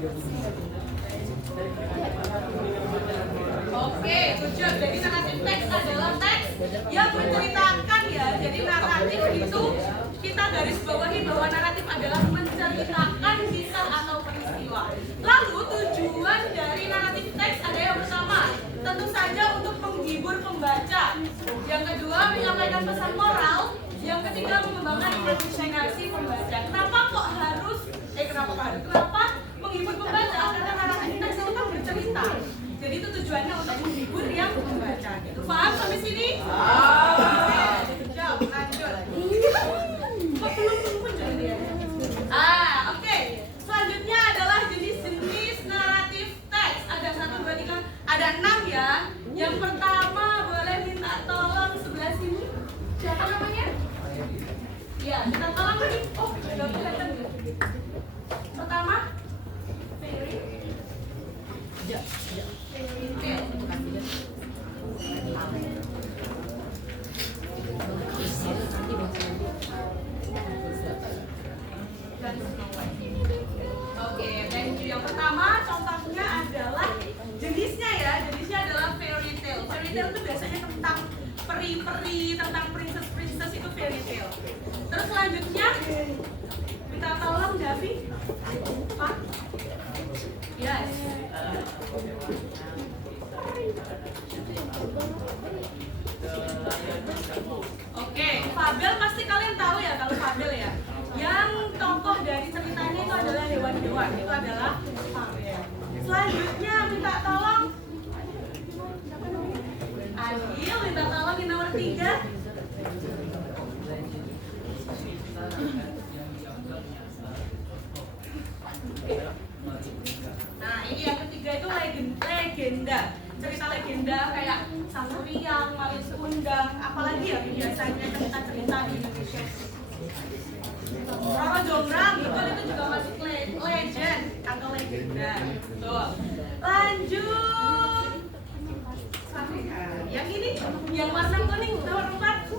Oke, tujuh. Jadi naratif teks adalah teks yang menceritakan ya. Jadi naratif itu kita garis bawahi bahwa naratif adalah menceritakan kisah atau peristiwa. Lalu tujuan dari naratif teks ada yang pertama, tentu saja untuk menghibur pembaca. Yang kedua, menyampaikan pesan moral. Yang ketiga, mengembangkan imajinasi pembaca. Kenapa menghibur pembaca? Karena naratif teks itu kan bercerita. Jadi itu tujuannya untuk menghibur yang membaca. Gitu. Paham sampai sini? Jauh, lanjut. Kok belum muncul dia? Oke. Selanjutnya adalah jenis-jenis naratif teks. Ada 1, 2, 3, ada 6 ya. Yang pertama boleh minta tolong sebelah sini. Siapa namanya? Ya, minta tolong lagi. Oh, nggak kelihatan. Pertama, Ferry. Ya. Oke, thank you. Yang pertama contohnya adalah jenisnya ya. Jenisnya adalah fairy tale. Fairy tale itu biasanya tentang peri-peri, tentang princess-princess itu fairy tale. Terus selanjutnya minta tolong Davi. Pak. Yes. Oke, fabel pasti kalian tahu ya kalau fabel ya. Yang tokoh dari ceritanya itu adalah hewan-hewan. Itu adalah fabel. Selanjutnya minta tolong Adil, minta tolong yang nomor 3. Nah, ini yang ketiga itu legenda. Cerita legenda kayak Sang Hyang, Malis Undang, apalagi ya biasanya cerita-cerita di Indonesia. Roro Jonggrang itu juga masih legend atau legenda. Tuh. Lanjut. Yang ini, yang warna kuning, nomor 4.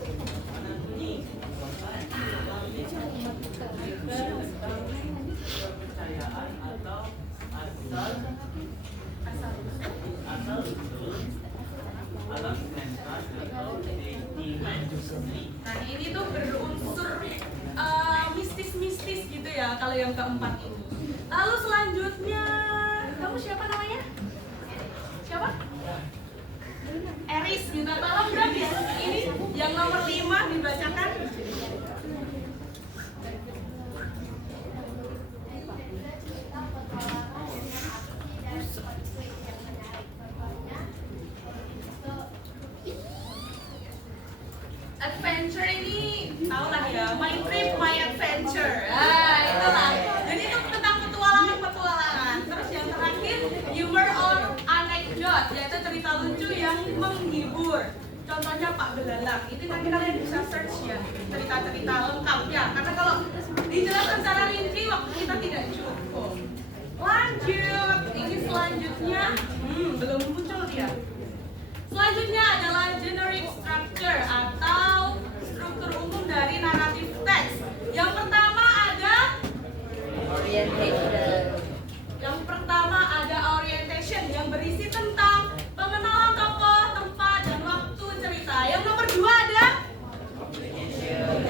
Nah ini tuh berunsur mistis-mistis gitu ya kalau yang keempat ini. Lalu selanjutnya, kamu siapa namanya? Siapa? Eris, minta tolong dong ya. Ini yang nomor 5 dibacakan. Adventure ini tau lah ya, my trip, my adventure. Itulah. Jadi itu tentang petualangan. Terus yang terakhir, humor or anecdote, yaitu cerita lucu yang menghibur. Contohnya Pak Belalang. Ini nanti kalian bisa search ya cerita-cerita lengkapnya. Karena kalau dijelaskan secara rinci waktu kita tidak cukup. Lanjut. Ini selanjutnya, belum muncul dia. Selanjutnya adalah generic structure atau struktur umum dari naratif teks. Yang pertama ada orientation. Yang pertama ada orientation yang berisi tentang pengenalan tokoh, tempat, dan waktu cerita. Yang nomor 2 ada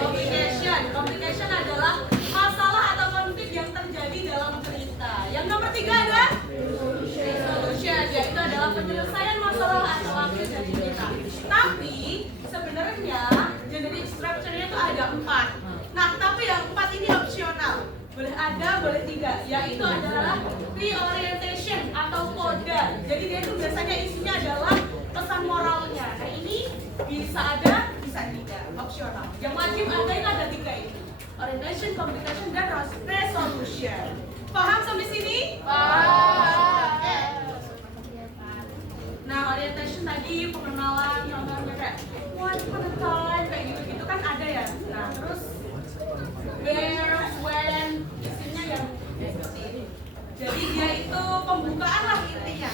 complication. Complication adalah masalah atau konflik yang terjadi dalam cerita. Yang nomor 3 ada resolution, yaitu adalah penyelesaian masalah atau akhir dari cerita. Tapi sebenarnya generic structure-nya itu ada 4. Nah, tapi yang 4 ini opsional. Boleh ada, boleh tidak. Yaitu adalah reorientation atau koda. Jadi dia itu biasanya isinya adalah pesan moralnya. Nah, ini bisa ada, bisa tidak. Opsional. Yang wajib ada itu ada 3 ini. Orientation, complication, dan resolution. Paham sampai sini? Paham. Okay. Nah, orientation tadi pengenalan, contohnya kayak once upon a time, kayak gitu-gitu kan ada ya. Nah, terus where, when, isinya yang seperti ini. Jadi dia itu pembukaan lah intinya.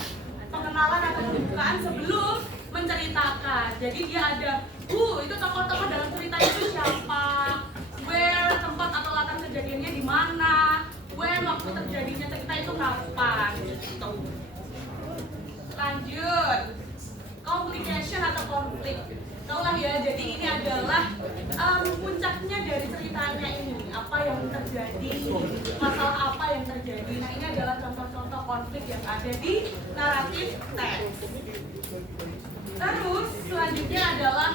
Pengenalan atau pembukaan sebelum menceritakan. Jadi dia ada, itu tokoh-tokoh dalam cerita itu siapa, where, tempat atau latar kejadiannya di mana, when, waktu terjadinya cerita itu kapan gitu. Lanjut, complication atau konflik. Tahu lah ya, jadi ini adalah puncaknya dari ceritanya ini. Apa yang terjadi, masalah apa yang terjadi. Nah, ini adalah contoh-contoh konflik yang ada di naratif teks. Terus selanjutnya adalah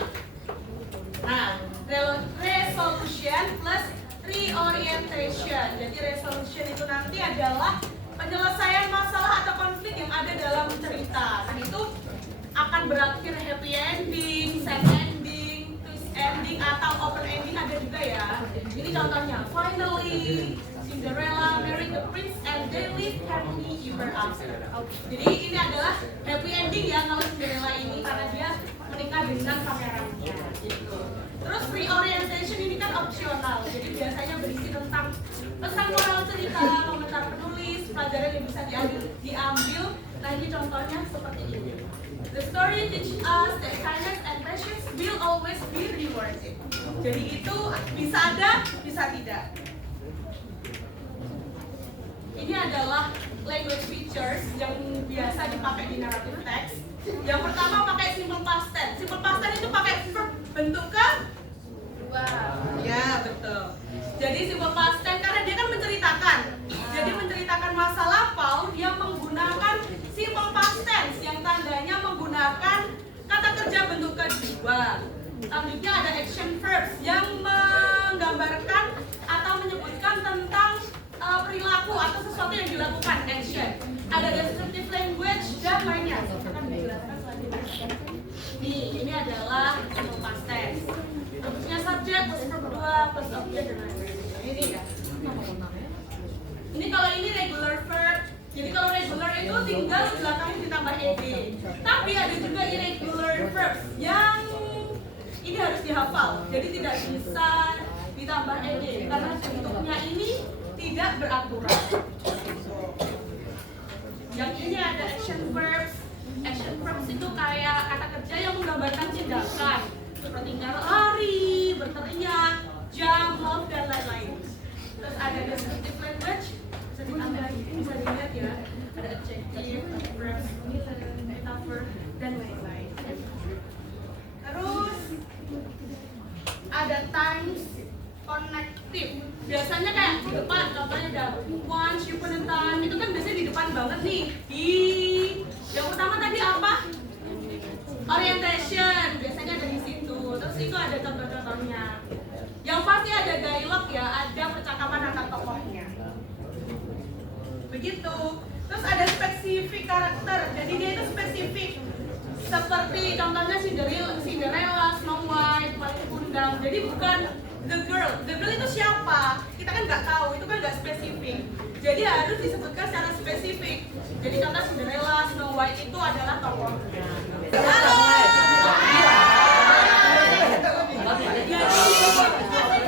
resolution plus reorientation. Jadi resolution itu nanti adalah penyelesaian masalah atau konflik yang ada dalam cerita. Dan itu akan berakhir happy ending, sad ending, twist ending, atau open ending ada juga ya. Ini contohnya, finally Cinderella married the prince and they live happily ever after. Jadi ini adalah happy ending ya kalau Cinderella ini, karena dia menikah dengan pangerannya gitu. Terus reorientation ini kan opsional, jadi biasanya berisi tentang pesan moral cerita, komentar penulis, pelajaran yang bisa diambil. Nah, ini contohnya seperti ini. The story teaches us that kindness and patience will always be rewarded. Jadi itu bisa ada, bisa tidak. Ini adalah language features yang biasa dipakai di narrative text. Yang pertama pakai simple past tense. Simple past tense itu pakai verb bentuk ke dua. Ya, betul. Jadi simple past tense karena dia kan menceritakan. Jadi menceritakan masa lampau, dia menggunakan simple past tense yang tandanya menggunakan kata kerja bentuk kedua. Selanjutnya ada action verbs yang menggambarkan atau menyebutkan tentang perilaku atau sesuatu yang dilakukan, action. Ada descriptive language dan lainnya. Akan dijelaskan selanjutnya. Ini adalah simple past tense. Terusnya subject plus verb 2 plus object dan lain-lain. Ini ya. Ini kalau ini regular verb. Jadi kalau regular itu tinggal belakangnya ditambah ed. Tapi ada juga irregular verbs yang ini harus dihafal. Jadi tidak bisa ditambah ed karena bentuknya ini tidak beraturan. Yang ini ada action verbs. Action verbs itu kayak kata kerja yang menggambarkan tindakan seperti lari, berteriak, jump, love, dan lain-lain. Terus ada descriptive language, bisa ditambah ini, bisa dilihat ya. Ada adjective, verbs, metaphor, dan lain-lain. Terus ada times connective. Biasanya kayak di depan, contohnya ada once upon a time, itu kan biasanya di depan banget nih. Yang pertama tadi apa? Orientation, biasanya ada di situ. Terus itu ada contoh-contohnya. Yang pasti ada dialog ya, ada percakapan antar tokohnya. Begitu. Terus ada spesifik karakter, jadi dia itu spesifik. Seperti contohnya Cinderella, Snow White, Paling Kundang. Jadi bukan the girl. The girl itu siapa? Kita kan nggak tahu, itu kan nggak spesifik. Jadi harus disebutkan secara spesifik. Jadi contoh Cinderella, Snow White itu adalah tokohnya. Halo.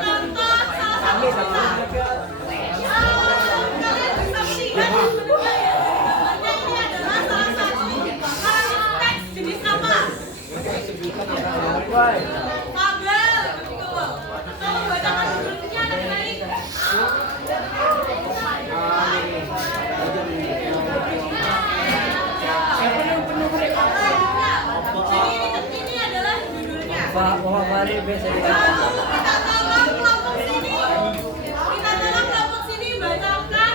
Contoh salah satu kisah. Kalian bisa melihat gambarnya ini adalah salah satu narrative text jenis apa? Fabel, betul. Kalau bacakan judulnya lebih baik. Jadi ini adalah judulnya. Pak Mari biasa Kita tolong kelompok sini bacakan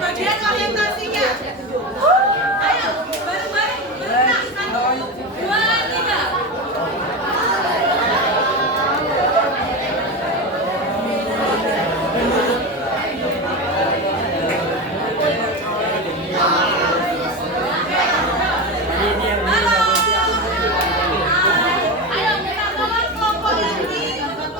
bagian orientasinya. Ayo, bareng-bareng bergerak. 1, 2, 3. Ayo kita tolong kelompok lagi untuk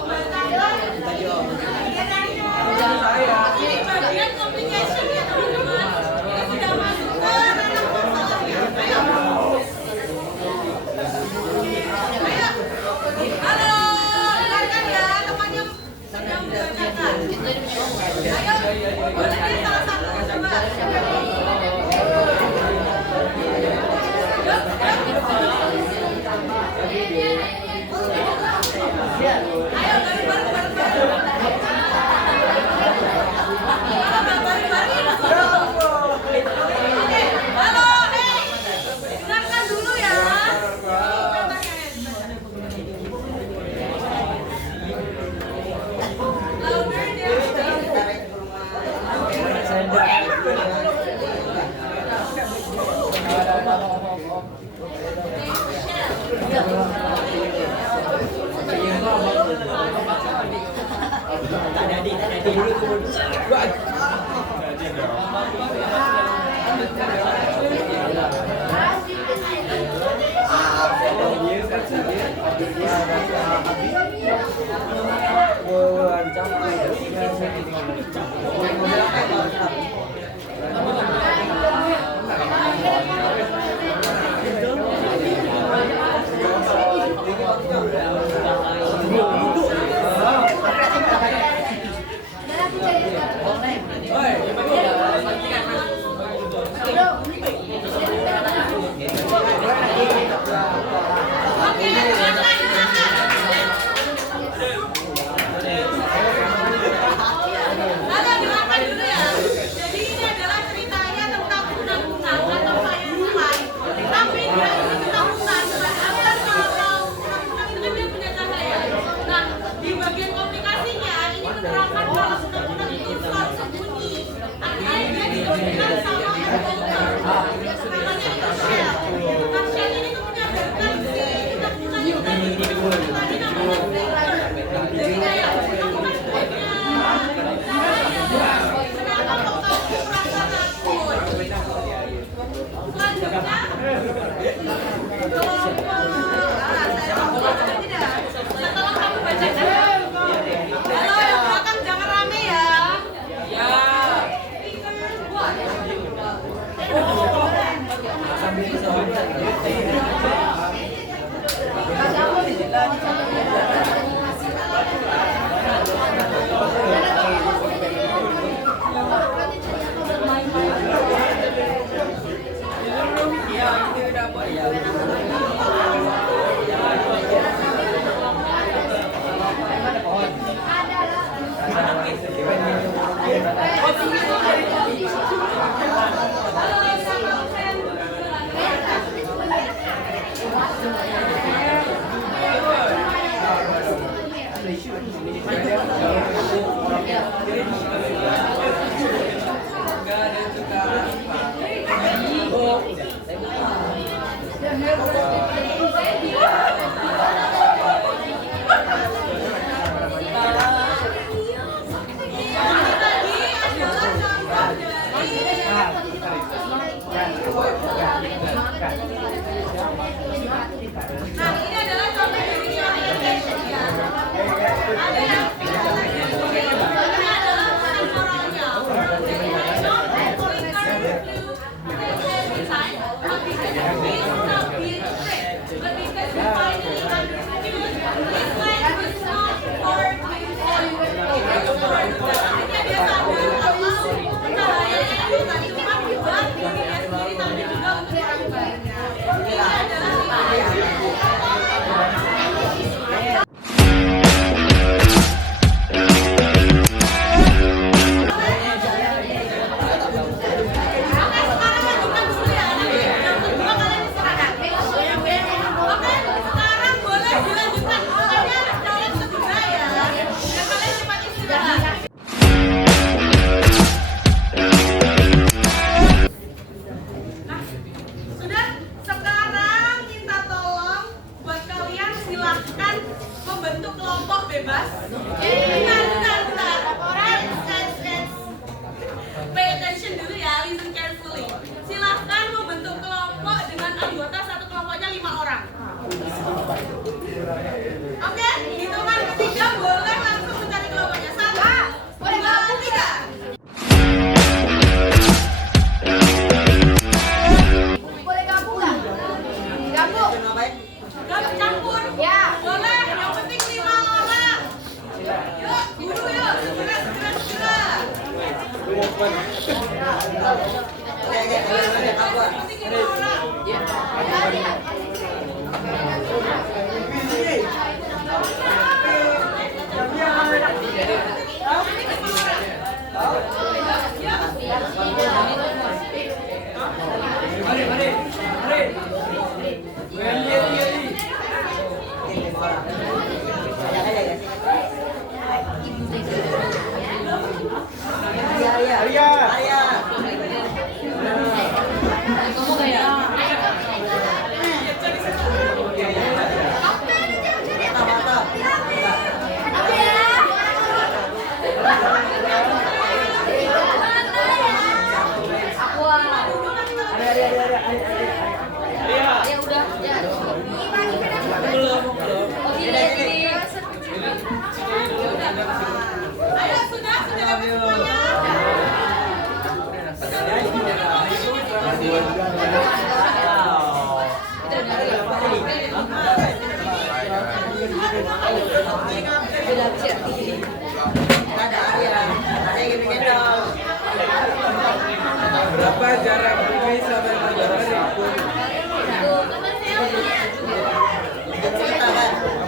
Berapa jarak bumi sampai matahari?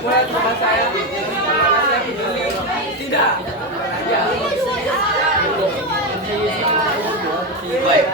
Buat sama saya peduli. Tidak. Baik.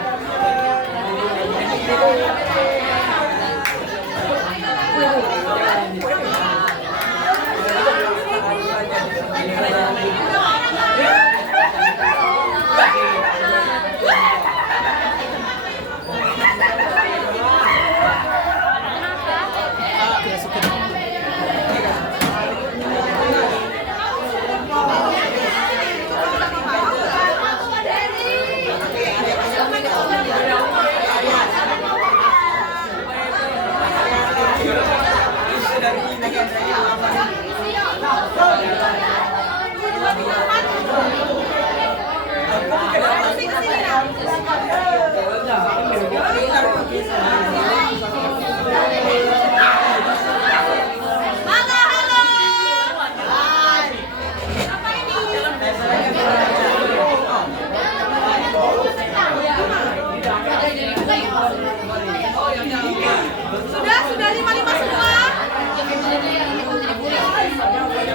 Sudah 55 semua.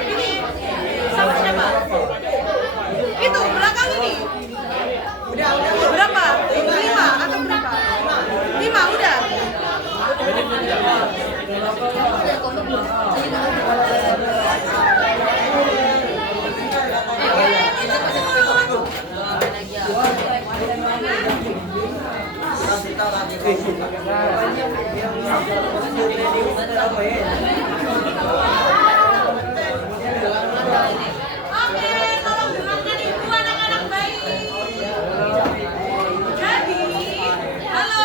Ini sama siapa? Itu belakang ini. Udah. Berapa? 5 atau berapa? 5 udah. Oke, tolong dengarkan ibu anak-anak baik. Jadi, halo.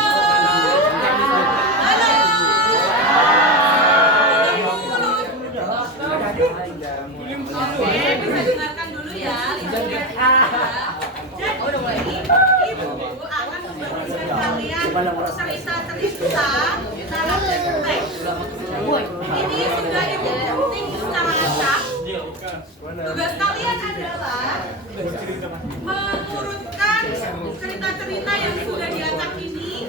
Oke, bisa dengarkan dulu ya. Jadi, ibu akan memberikan kalian cerita-cerita dalam teks. Ini sudah ibu penting secara acak. Tugas kalian adalah mengurutkan cerita-cerita yang sudah diacak ini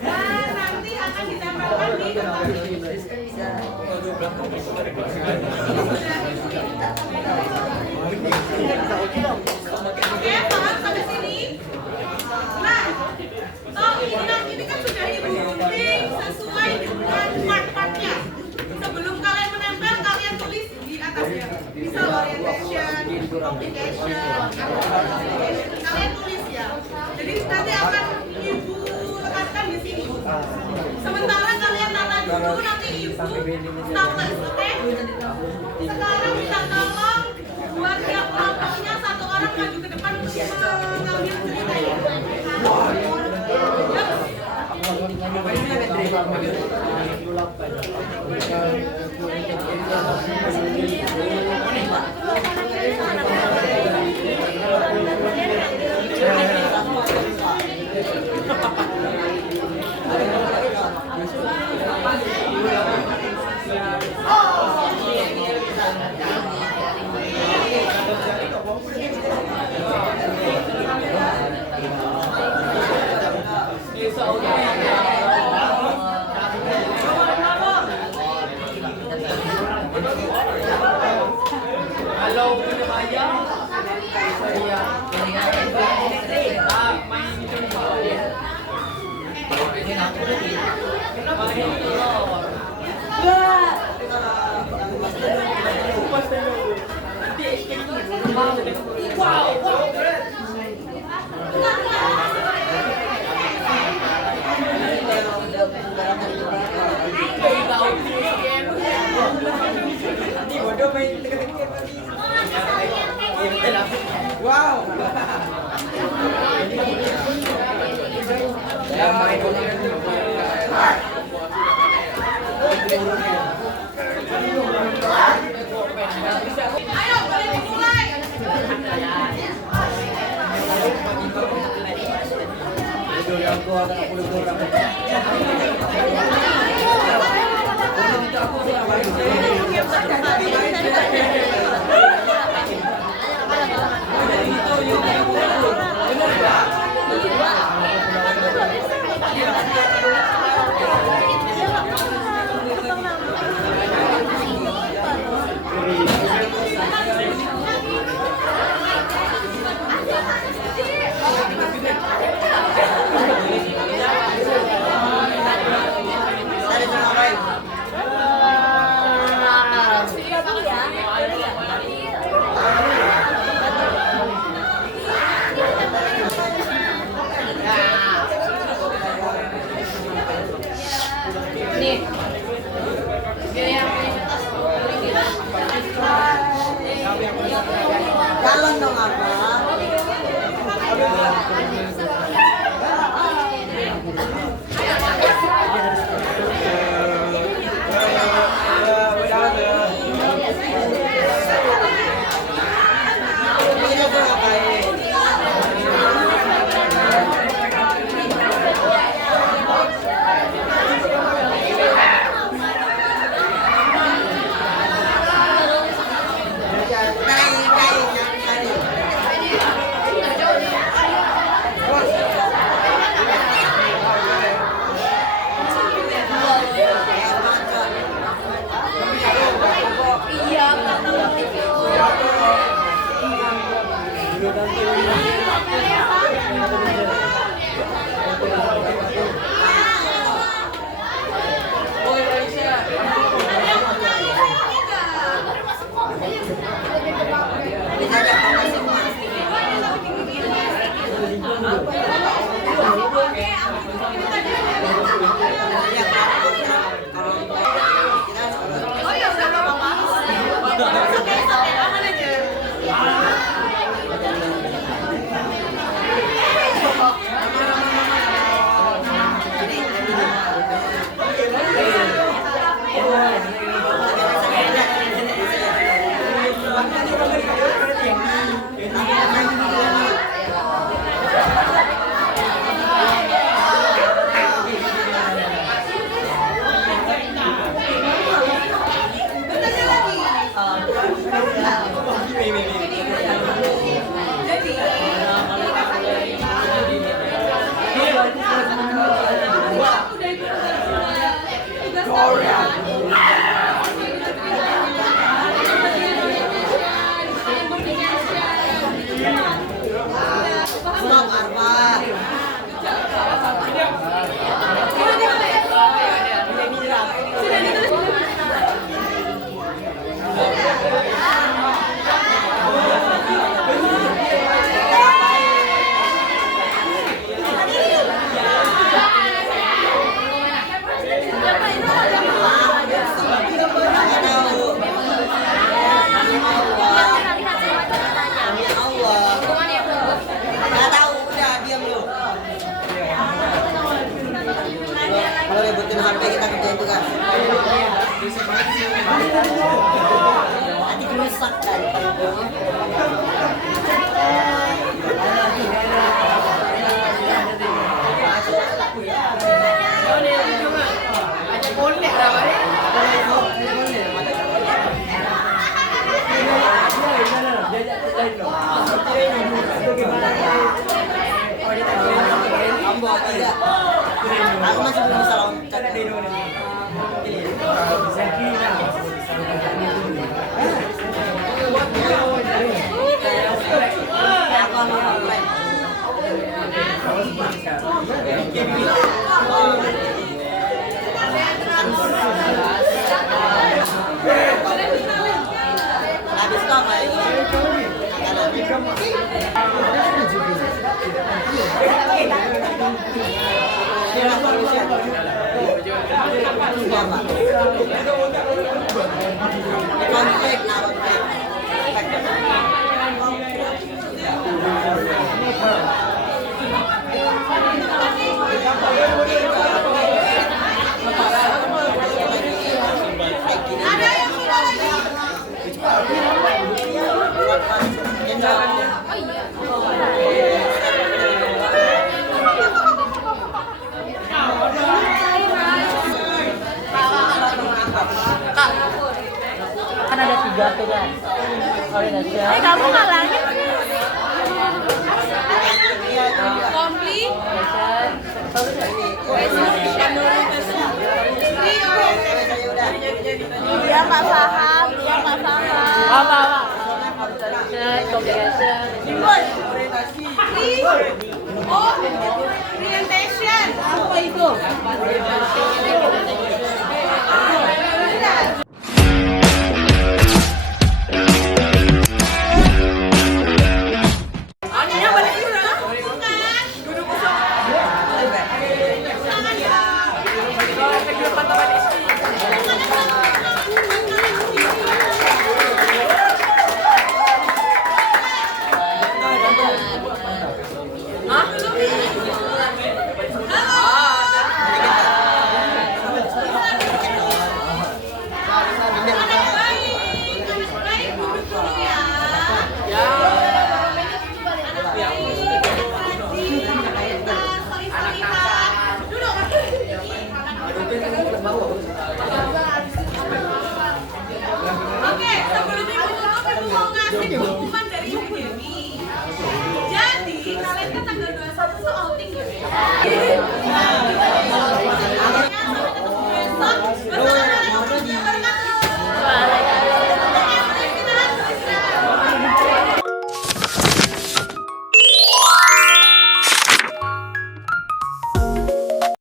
dan nanti akan ditempelkan di tempat ini. Oke, paham sampai sini? Nah, ini kan sudah ibu gunting sesuai dengan part-partnya. Sebelum kalian menempel, kalian tulis di atasnya. Misal orientation, complication, kalian tulis ya. Jadi nanti akan ibu lekatkan di sini. Sementara kalian tata dulu, nanti ibu staples, oke? Sekarang minta tolong buat tiap kelompoknya satu orang maju ke depan untuk mengambil ceritanya. Kalau punya bayar, saya main itu wow. Ayo, boleh dimulai. Nih. Galon dong apa? Kalau ributin HP kita kerjain tugas. Nanti rusak kan ada bonek berapa ya? Aku masih belum bisa loncat. Habis itu apa ini? Konflik, ada yang sudah lagi. Kan ada 3 tuh kan. Kamu ngalangin sih. Kompli. Dia Pak Faham, dia Pak Faham. Apa? Communication. Oh, orientation. Apa itu? ngasih pengumuman dari Ibu Dewi. Jadi kalian kan tanggal 21 tuh outing ya.